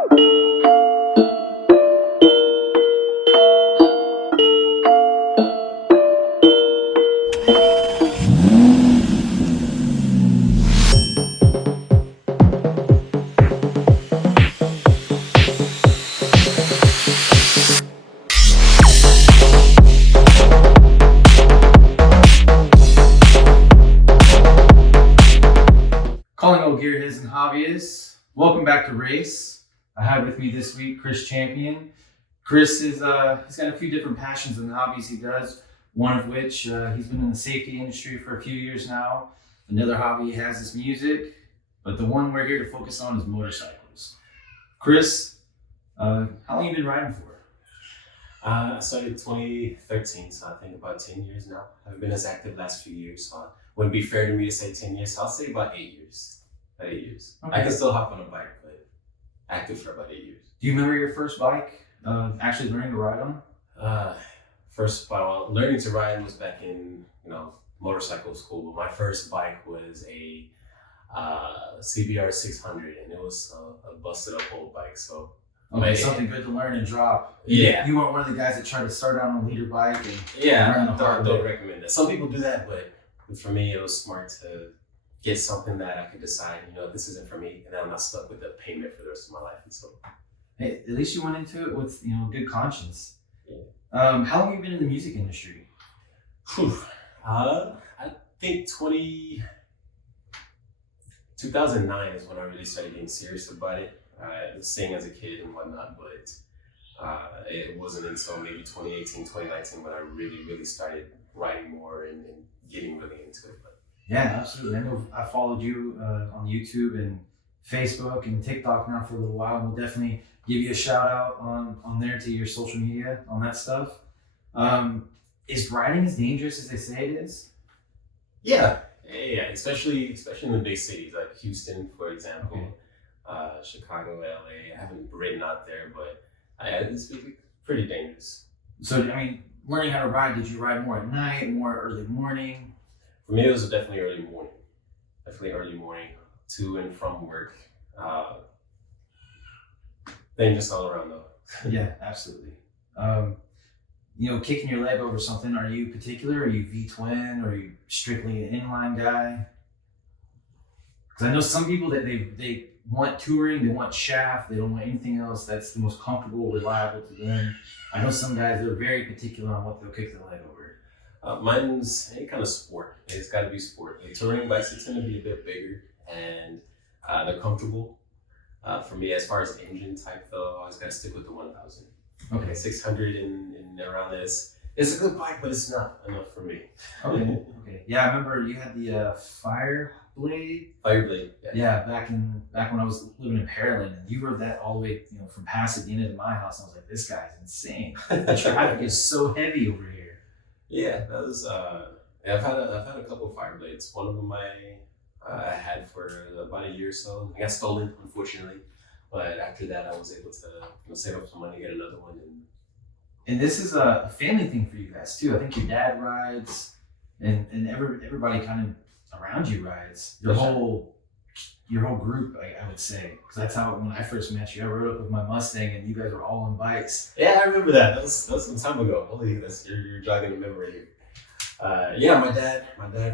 Calling all gearheads and hobbyists, welcome back to R.A.C.E. I have with me this week Chris Champion. Chris is he's got a few different passions and hobbies he does. One of which he's been in the safety industry for a few years now. Another hobby he has is music, but the one we're here to focus on is motorcycles. Chris, how long have you been riding for? I started 2013, so I think about 10 years now. I've been as active last few years, so it wouldn't be fair to me to say 10 years, so I'll say about 8 years. About 8 years. Okay. I can still hop on a bike, but active for about 8 years. Do you remember your first bike actually learning to ride on? Learning to ride was back in, motorcycle school. My first bike was a CBR 600, and it was a busted up old bike, so. Okay, something good to learn and drop. Yeah. You weren't one of the guys that tried to start out on a leader bike and learn the hard way. Don't recommend that. Some people do that, but for me, it was smart to get something that I could decide, this isn't for me, and then I'm not stuck with the payment for the rest of my life. And so, hey, at least you went into it with good conscience. Yeah. How long have you been in the music industry? I think 2009 is when I really started getting serious about it. I was singing as a kid and whatnot, but it wasn't until maybe 2018, 2019 when I really started writing more and getting really into it. But. Yeah, absolutely. I know I followed you on YouTube and Facebook and TikTok now for a little while, and we'll definitely give you a shout out on there to your social media on that stuff. Is riding as dangerous as they say it is? Yeah, especially in the big cities like Houston, for example. Okay. Chicago, LA. I haven't ridden out there, but it's pretty dangerous. So, learning how to ride, did you ride more at night, more early morning? For me, it was definitely early morning. To and from work. Dangerous all around though. Yeah, absolutely. Kicking your leg over something, are you particular? Are you V-twin? Or are you strictly an inline guy? Because I know some people that they want touring, they want shaft, they don't want anything else that's the most comfortable, reliable to them. I know some guys, they're very particular on what they'll kick their leg over. Mine's any kind of sport. It's got to be sport. Like touring bikes, they tend to be a bit bigger and they're comfortable. For me, as far as engine type though, I always got to stick with the 1000. Okay. 600 and around this. It's a good bike, but it's not enough for me. Okay. Yeah, I remember you had the Fireblade. Yeah, back when I was living in Pearland, and you rode that all the way, from Pasadena to my house. And I was like, this guy's insane. The traffic is so heavy over here. Yeah, that was. I've had a couple of Fireblades. One of them I had for about a year or so. I got stolen, unfortunately. But after that, I was able to save up some money, get another one, and this is a family thing for you guys too. I think your dad rides, and everybody kind of around you rides. Your whole group, I would say, because that's how when I first met you, I rode up with my Mustang, and you guys were all on bikes. Yeah, I remember that. That was some time ago. Holy, you're jogging a memory here. My dad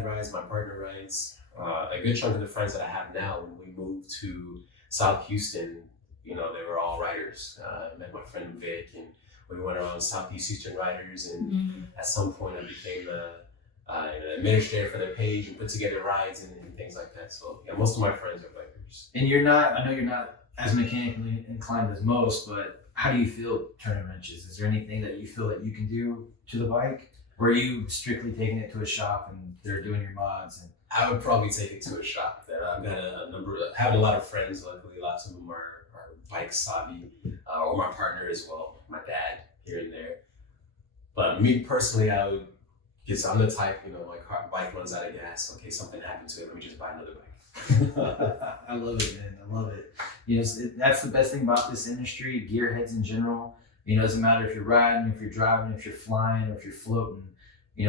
rides. My partner rides. A good chunk of the friends that I have now, when we moved to South Houston, they were all riders. I met my friend Vic, and we went around Southeast Houston Riders, and at some point I became the administrator for their page and put together rides and things like that. So yeah, most of my friends are bikers. And I know you're not as mechanically inclined as most, but how do you feel turning wrenches? Is there anything that you feel that you can do to the bike? Or are you strictly taking it to a shop and they're doing your mods? And I would probably take it to a shop. I've got having a lot of friends. Luckily, lots of them are bike savvy, or my partner as well, my dad here and there. But me personally, because I'm the type, my bike runs out of gas. Okay, something happened to it. Let me just buy another bike. I love it, man. I love it. That's the best thing about this industry, gearheads in general. It doesn't matter if you're riding, if you're driving, if you're flying, or if you're floating. We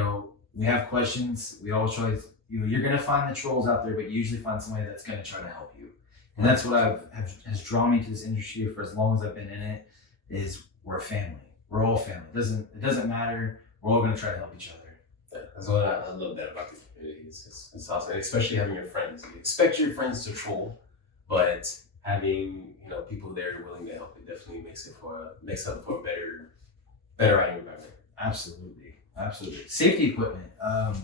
have questions. We always try. You're gonna find the trolls out there, but you usually find somebody that's gonna try to help you. And that's what has drawn me to this industry for as long as I've been in it. Is we're a family. We're all family. It doesn't matter. We're all going to try to help each other. Yeah, that's what I love that about the community. It's awesome, and especially having your friends. You expect your friends to troll, but having people there willing to help, it definitely makes up for a better riding environment. Absolutely. Safety equipment.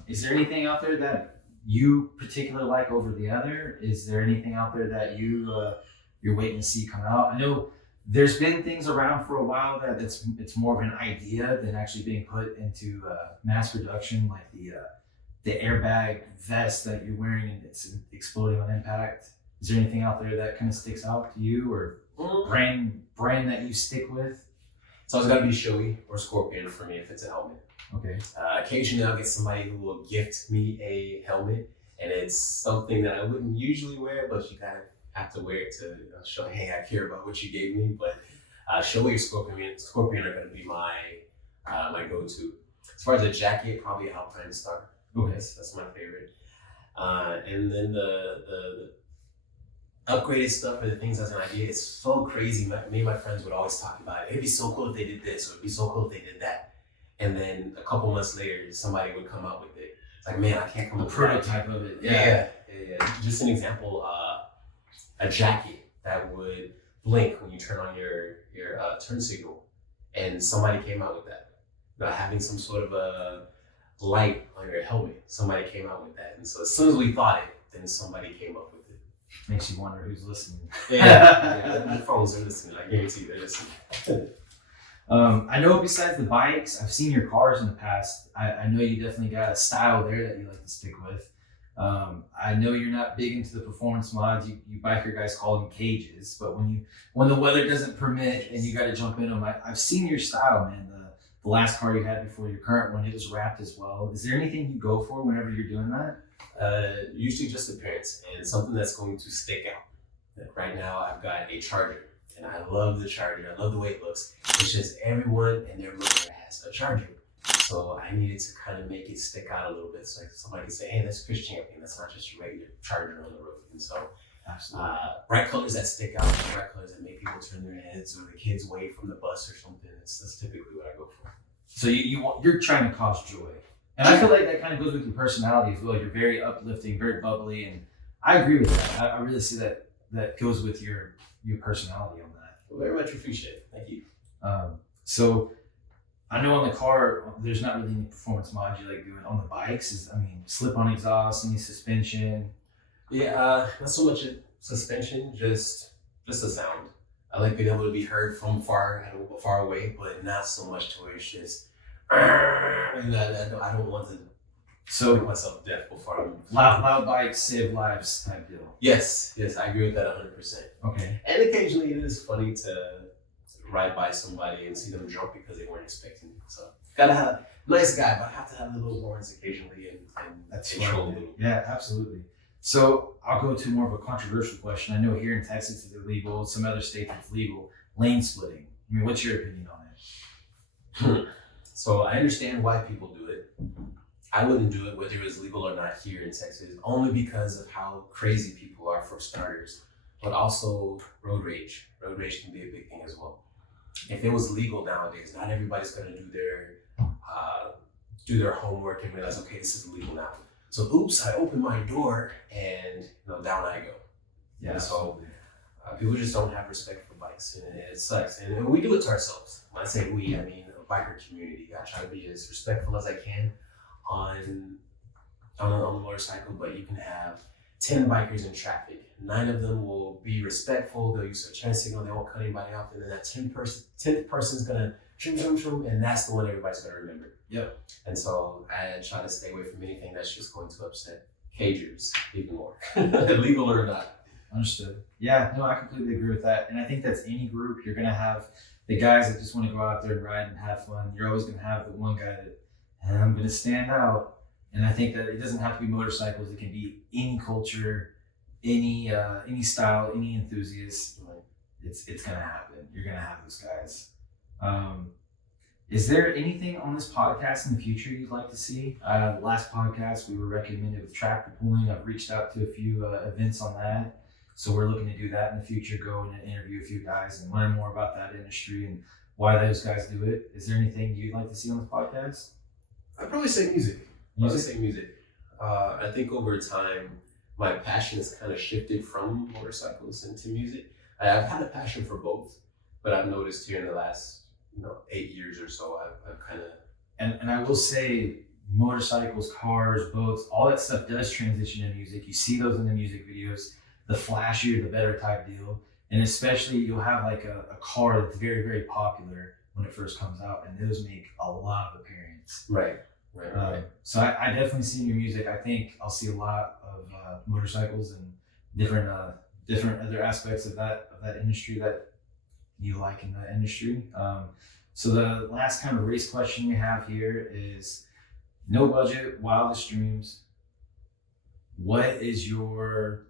Is there anything out there that you particularly like over the other? Is there anything out there that you're waiting to see come out? I know there's been things around for a while that it's more of an idea than actually being put into mass production, like the airbag vest that you're wearing and it's exploding on impact. Is there anything out there that kind of sticks out to you, or brand that you stick with? It's always got to be Shoei or Scorpion for me if it's a helmet. Okay. Occasionally I'll get somebody who will gift me a helmet, and it's something that I wouldn't usually wear, but you kind of have to wear it to show, hey, I care about what you gave me. But Shoei or Scorpion are going to be my go-to. As far as a jacket, probably Alpine Star. Okay. That's my favorite. And then the upgraded stuff or the things as an idea, it's so crazy. Me and my friends would always talk about it. It'd be so cool if they did this, or it'd be so cool if they did that. And then a couple months later, somebody would come out with it. It's like, man, I can't come up with a prototype of it. Yeah. Just an example, a jacket that would blink when you turn on your turn signal, and somebody came out with that. Having some sort of a light on your helmet, somebody came out with that. And so as soon as we thought it, then somebody came up with it. Makes you wonder who's listening. The phones are listening. I guarantee you they're listening. I know besides the bikes, I've seen your cars in the past. I know you definitely got a style there that you like to stick with. I know you're not big into the performance mods. You biker guys call them cages, but when the weather doesn't permit and you got to jump in them, I've seen your style, man. The last car you had before your current one, it was wrapped as well. Is there anything you go for whenever you're doing that? Usually just appearance and something that's going to stick out. Like right now, I've got a Charger, and I love the Charger. I love the way it looks. It's just everyone and their mother has a Charger. So I needed to kind of make it stick out a little bit, so somebody can say, hey, that's Chris Champion. That's not just your regular Charger on the road. And so bright colors that stick out, bright colors that make people turn their heads, or the kids wave from the bus or something. That's typically what I go for. So you're trying to cause joy. And I feel like that kind of goes with your personality as well. You're very uplifting, very bubbly, and I agree with that. I really see that goes with your personality on that. Well, very much appreciate it. Thank you. So I know on the car, there's not really any performance mods you like doing. On the bikes, slip-on exhaust, any suspension. Yeah, not so much a suspension, just a sound. I like being able to be heard from far away, but not so much to where it's just. I don't want to make myself deaf before I'm. Loud bikes save lives type deal. Yes, I agree with that 100%. Okay. And occasionally it is funny to ride by somebody and see them jump because they weren't expecting it. So gotta have nice guy, but I have to have the little horns occasionally and that's control fun. a little. Yeah, absolutely. So I'll go to more of a controversial question. I know here in Texas it's illegal, some other states it's legal. Lane splitting. What's your opinion on it? So I understand why people do it. I wouldn't do it whether it was legal or not here in Texas, only because of how crazy people are, for starters, but also road rage. Road rage can be a big thing as well. If it was legal nowadays, not everybody's going to do their homework and realize, okay, this is illegal now. So, oops, I opened my door and down I go. Yeah. And so people just don't have respect for bikes, and it sucks. And we do it to ourselves. When I say we, I mean the biker community. I try to be as respectful as I can on the motorcycle, but you can have 10 bikers in traffic. 9 of them will be respectful. They'll use their turn signal. They won't cut anybody off. And then that 10th person's going to trim, and that's the one everybody's going to remember. Yep. And so I try to stay away from anything that's just going to upset cagers even more, legal or not. Understood. Yeah, no, I completely agree with that. And I think that's any group. You're going to have the guys that just want to go out there and ride and have fun. You're always going to have the one guy that, I'm going to stand out. And I think that it doesn't have to be motorcycles. It can be any culture, any style, any enthusiast. It's going to happen. You're going to have those guys. Is there anything on this podcast in the future you'd like to see? Last podcast, we were recommended with tractor pulling. I've reached out to a few events on that. So we're looking to do that in the future, go and interview a few guys and learn more about that industry and why those guys do it. Is there anything you'd like to see on this podcast? I'd probably say music. I think over time, my passion has kind of shifted from motorcycles into music. I've had a passion for both, but I've noticed here in the last 8 years or so, I've kind of and I will say motorcycles, cars, boats, all that stuff does transition to music. You see those in the music videos, the flashier, the better type deal. And especially you'll have like a car that's very, very popular when it first comes out, and those make a lot of appearance. Right. So I definitely see in your music, I think I'll see a lot of motorcycles and different other aspects of that industry that you like in that industry. So the last kind of race question we have here is no budget, wildest dreams. What is your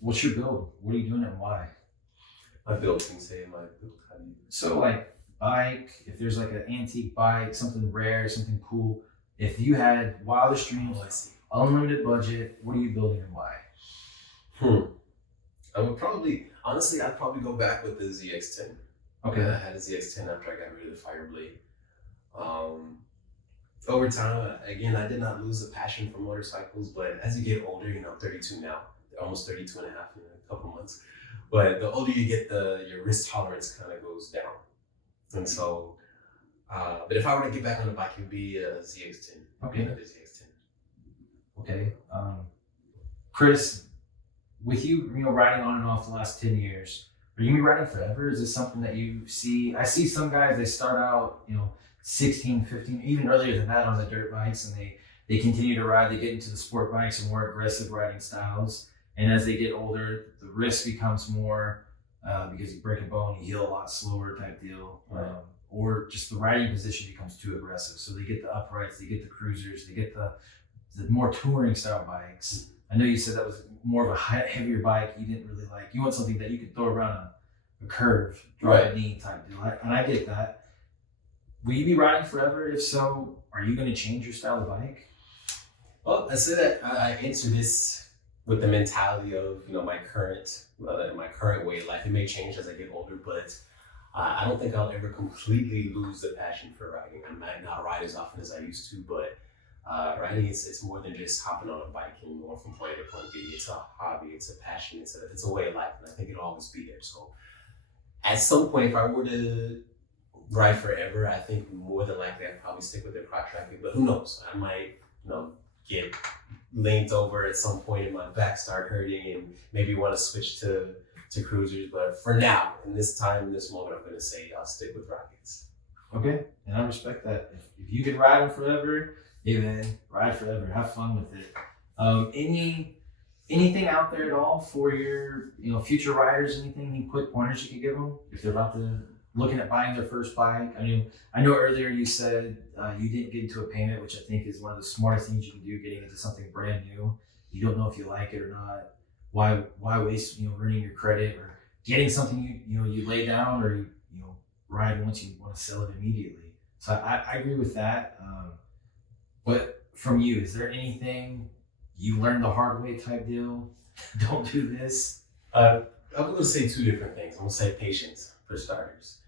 what's your build? What are you doing and why? My build, can you say my build? How do you... So like bike, if there's like an antique bike, something rare, something cool. If you had wildest dreams, unlimited budget, what are you building and why? I would probably, honestly, I'd probably go back with the ZX10. Okay. I had a ZX10 after I got rid of the Fireblade. Over time, again, I did not lose the passion for motorcycles, but as you get older, I'm 32 now, almost 32 and a half in a couple months. But the older you get, your risk tolerance kind of goes down. And so, but if I were to get back on the bike, it would be a ZX10. Okay. Another ZX10. Okay. Chris, with you, riding on and off the last 10 years, are you gonna be riding forever? Is this something that you see? I see some guys, they start out, 16, 15, even earlier than that on the dirt bikes, and they continue to ride, they get into the sport bikes and more aggressive riding styles. And as they get older, the risk becomes more because you break a bone, you heal a lot slower type deal. Right. Or just the riding position becomes too aggressive. So they get the uprights, they get the cruisers, they get the more touring style bikes. I know you said that was more of a heavier bike. You didn't really like, you want something that you could throw around a curve, drop a knee type deal. And I get that. Will you be riding forever? If so, are you going to change your style of bike? Well, I say that I answer this with the mentality of my current way of life. It may change as I get older, but I don't think I'll ever completely lose the passion for riding. I might not ride as often as I used to, but riding it's more than just hopping on a bike and going from point A to point B. It's a hobby, it's a passion, it's a way of life, and I think it'll always be there. So at some point, if I were to ride forever, I think more than likely I'd probably stick with the crotch tracking, but who knows? I might, get leaned over at some point and my back start hurting and maybe want to switch to cruisers. But for now, in this moment, I'm going to say I'll stick with rockets. Okay, and I respect that. If you can ride them forever, then ride forever. Have fun with it. Anything out there at all for your future riders? Any quick pointers you could give them if they're about to looking at buying their first bike? I know earlier you said you didn't get into a payment, which I think is one of the smartest things you can do. Getting into something brand new, you don't know if you like it or not. Why waste ruining your credit or getting something you lay down or you ride once you want to sell it immediately. So I agree with that. But from you, is there anything you learned the hard way type deal? Don't do this. I'm going to say two different things. I'm going to say patience for starters.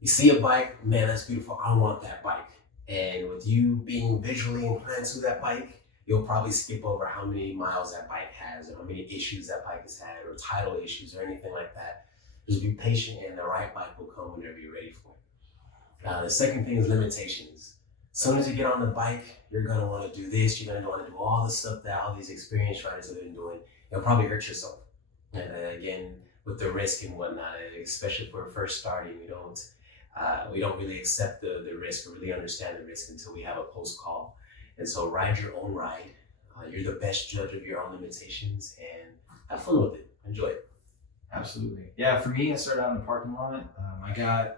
You see a bike, man, that's beautiful. I want that bike. And with you being visually inclined to that bike, you'll probably skip over how many miles that bike has or how many issues that bike has had or title issues or anything like that. Just be patient and the right bike will come whenever you're ready for it. The second thing is limitations. As soon as you get on the bike, you're going to want to do this. You're going to want to do all the stuff that all these experienced riders have been doing. You'll probably hurt yourself. And again, with the risk and whatnot, especially for first starting, we don't really accept the risk or really understand the risk until we have a post call. And so ride your own ride. You're the best judge of your own limitations and have fun with it. Enjoy it. Absolutely. Yeah, for me, I started out in the parking lot. I got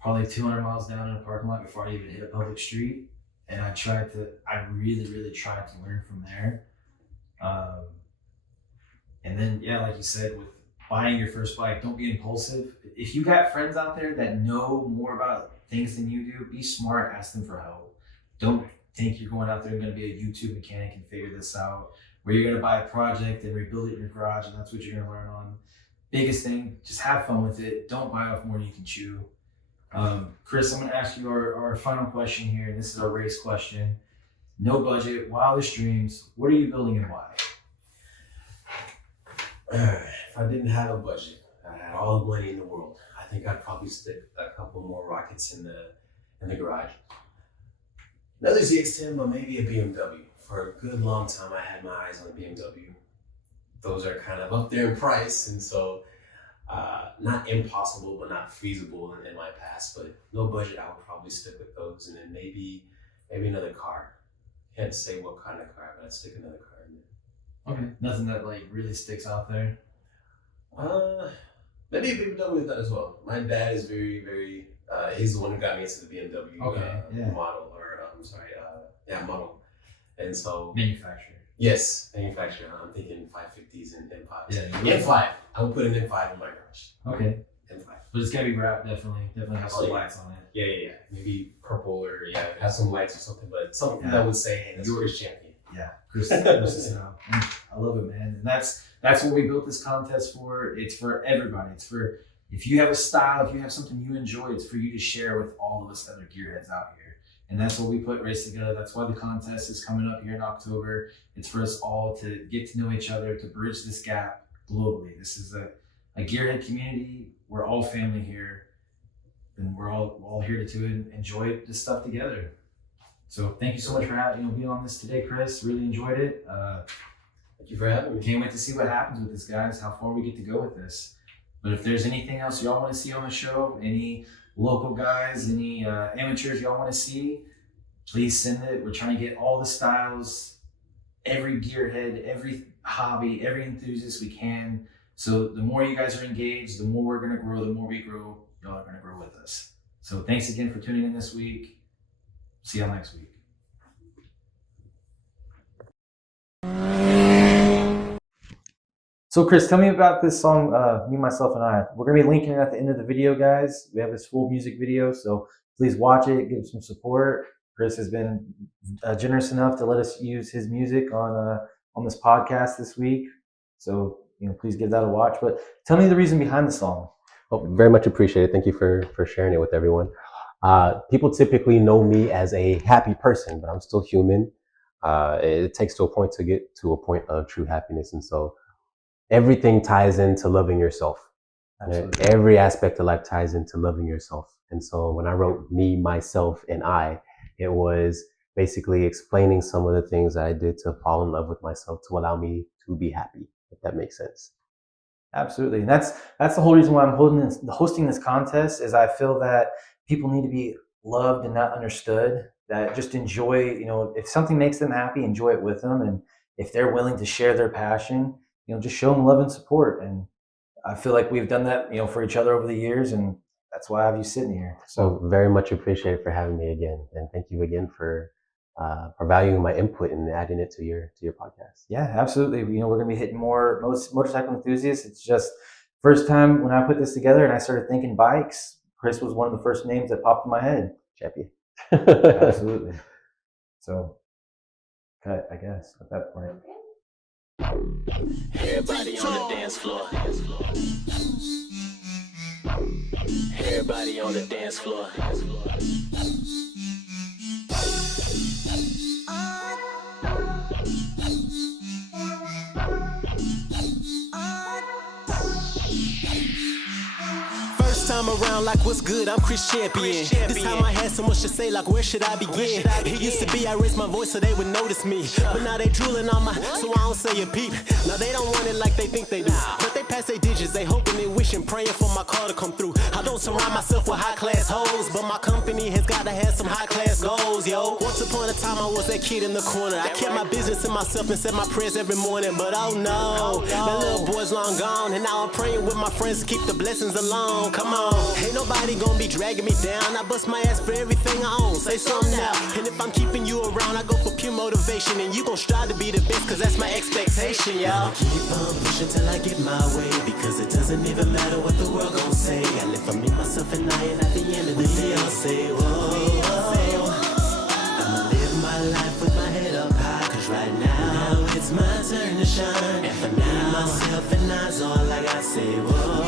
probably 200 miles down in a parking lot before I even hit a public street. And I really, really tried to learn from there. And then, yeah, like you said, with buying your first bike, don't be impulsive. If you got friends out there that know more about things than you do, be smart, ask them for help. Don't think you're going out there and going to be a YouTube mechanic and figure this out. where you're going to buy a project and rebuild it in your garage, and that's what you're going to learn on. Biggest thing, just have fun with it. Don't bite off more than you can chew. Chris, I'm going to ask you our final question here, and this is our race question. No budget, wildest dreams. What are you building and why? If I didn't have a budget, I had all the money in the world, I think I'd probably stick a couple more rockets in the garage. Another ZX-10, but maybe a BMW. For a good long time, I had my eyes on a BMW. Those are kind of up there in price, and so not impossible, but not feasible in my past. But no budget, I would probably stick with those, and then maybe another car. Can't say what kind of car, but I'd stick another car in there. Okay, nothing that like really sticks out there. Maybe a BMW with that as well. My dad is very. He's the one who got me into the BMW model, model. And so manufacturer. Yes, manufacturer. I'm thinking 550s and M5s. Yeah, M5. I would put an M5 in my garage. Okay. M5. But it's gotta be wrapped. Definitely have some lights on it. Yeah. Maybe purple or have some lights or something, but something that would say, "Hey, that's Chris Champion." Yeah, Chris style. I love it, man. And that's what we built this contest for. It's for everybody. It's for if you have a style, if you have something you enjoy, it's for you to share with all of us other gearheads out here. And that's what we put R.A.C.E together. That's why the contest is coming up here in October. It's for us all to get to know each other, to bridge this gap globally. This is a gearhead community. We're all family here, and we're all here to enjoy this stuff together. So thank you so much for being on this today, Chris. Really enjoyed it. Thank you for having me. Can't wait to see what happens with this, guys. How far we get to go with this. But if there's anything else y'all want to see on the show, any local guys, any amateurs y'all want to see, please send it. We're trying to get all the styles, every gearhead, every hobby, every enthusiast we can. So the more you guys are engaged, the more we're going to grow. The more we grow, y'all are going to grow with us. So thanks again for tuning in this week. See y'all next week. So Chris, tell me about this song, Me, Myself, and I. We're going to be linking it at the end of the video, guys. We have this full music video, so please watch it, give some support. Chris has been generous enough to let us use his music on this podcast this week. So, please give that a watch. But tell me the reason behind the song. Well, very much appreciated. Thank you for sharing it with everyone. People typically know me as a happy person, but I'm still human. It takes to a point to get to a point of true happiness. And so everything ties into loving yourself. Absolutely. Every aspect of life ties into loving yourself. And so when I wrote Me, Myself, and I, it was basically explaining some of the things that I did to fall in love with myself to allow me to be happy, if that makes sense. Absolutely. And that's the whole reason why I'm hosting this contest is I feel that people need to be loved and not understood, that just enjoy, if something makes them happy, enjoy it with them. And if they're willing to share their passion, just show them love and support. And I feel like we've done that, for each other over the years. And that's why I have you sitting here. So very much appreciated for having me again. And thank you again for valuing my input and adding it to your podcast. Yeah, absolutely. We're going to be hitting more motorcycle enthusiasts. It's just first time when I put this together and I started thinking bikes, Chris was one of the first names that popped in my head. Champion. Absolutely. So, cut, I guess, at that point. Everybody on the dance floor. Everybody on the dance floor. Time around like what's good, I'm Chris Champion. This time I had so much to say, like where should I begin? It used to be I raised my voice so they would notice me, but now they drooling on my, so I don't say a peep. Now they don't want it like they think they do, but they pass their digits, they hoping and wishing, praying for my car to come through. I don't surround myself with high class hoes, but my company has got to have some high class goals, yo. Once upon a time I was that kid in the corner. I kept my business to myself and said my prayers every morning, but oh no, that little boy's long gone, and now I'm praying with my friends to keep the blessings alone. Come on. Ain't nobody gonna be dragging me down. I bust my ass for everything I own. Say something now. And if I'm keeping you around, I go for pure motivation. And you gon' strive to be the best, cause that's my expectation, y'all. Keep on pushing till I get my way, because it doesn't even matter what the world gon' say. I live for me, myself, and I, and at the end of the day, I'll say, whoa. I'ma live my life with my head up high, cause right now it's my turn. shine. And for now, myself and I's all I got. Say whoa.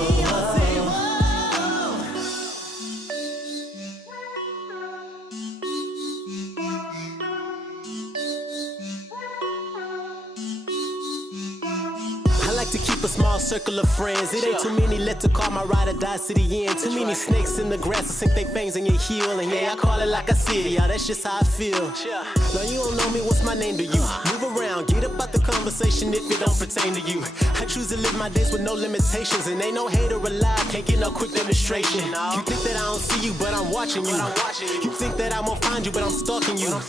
I like to keep a small circle of friends. It ain't too many left to call my ride or die to the end. Too many snakes in the grass to sink their fangs in your heel. And yeah, I call it like I see it, y'all. That's just how I feel. Now you don't know me, what's my name to you? Move around, get up out the conversation if it don't pertain to you. I choose to live my days with no limitations. And ain't no hater alive, can't get no quick demonstration. You think that I don't see you, but I'm watching you. You think that I won't find you, but I'm stalking you.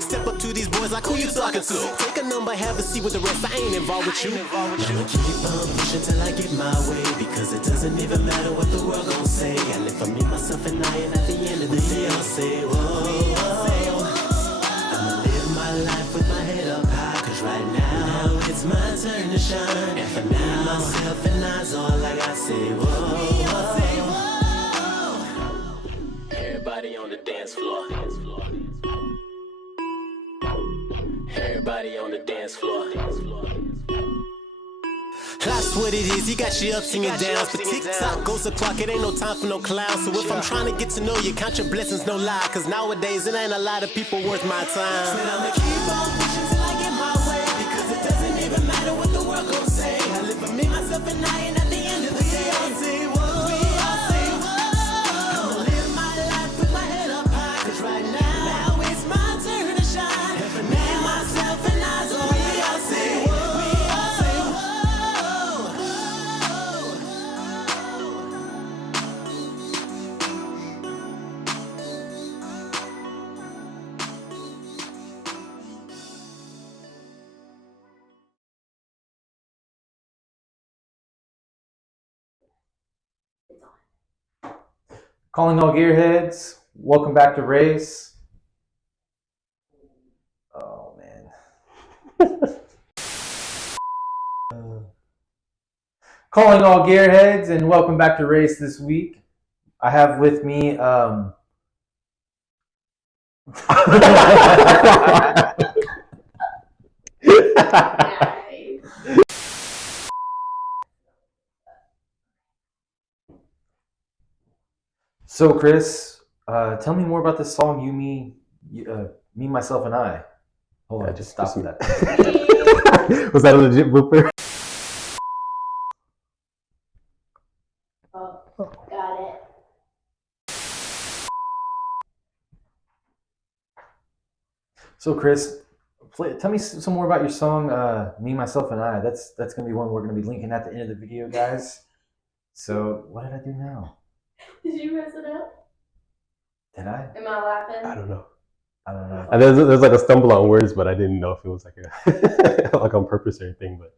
Step up to these boys like who you talking to? Take a number, have a seat with the rest. I ain't involved with you. I'ma keep on pushing till I get my way, because it doesn't even matter what the world gon' say. I live for me, myself, and I, and at the end of the day, I'll say, whoa. I'ma live my life with my head up high, cause right now it's my turn to shine. And for now, myself and I's all I got. Say, whoa. Everybody on the dance floor. Everybody on the dance floor. That's what it is, you got your ups and your downs. But tick-tock goes the clock, it ain't no time for no clowns. So if I'm trying to get to know you, count your blessings, no lie. Cause nowadays it ain't a lot of people worth my time. Said I'ma keep on pushing till I get my way, because it doesn't even matter what the world gon' say. I live for me, myself, and I, and at the end of the day, I'll say whoa. I'ma live my life with my head up high, cause right now it's my turn to shine. And for me, myself, and I's all I'll say whoa. Calling all gearheads, welcome back to R.A.C.E. Oh man. Calling all gearheads and welcome back to R.A.C.E. this week. I have with me So Chris, tell me more about this song, You, Me, Myself, and I. Hold on, just stop that. Was that a legit blooper? Oh, got it. So Chris, tell me some more about your song, Me, Myself, and I. That's going to be one we're going to be linking at the end of the video, guys. So what did I do now? Did you mess it up? Did I? Am I laughing? I don't know. I don't know. And there's like a stumble on words, but I didn't know if it was like a like on purpose or anything. But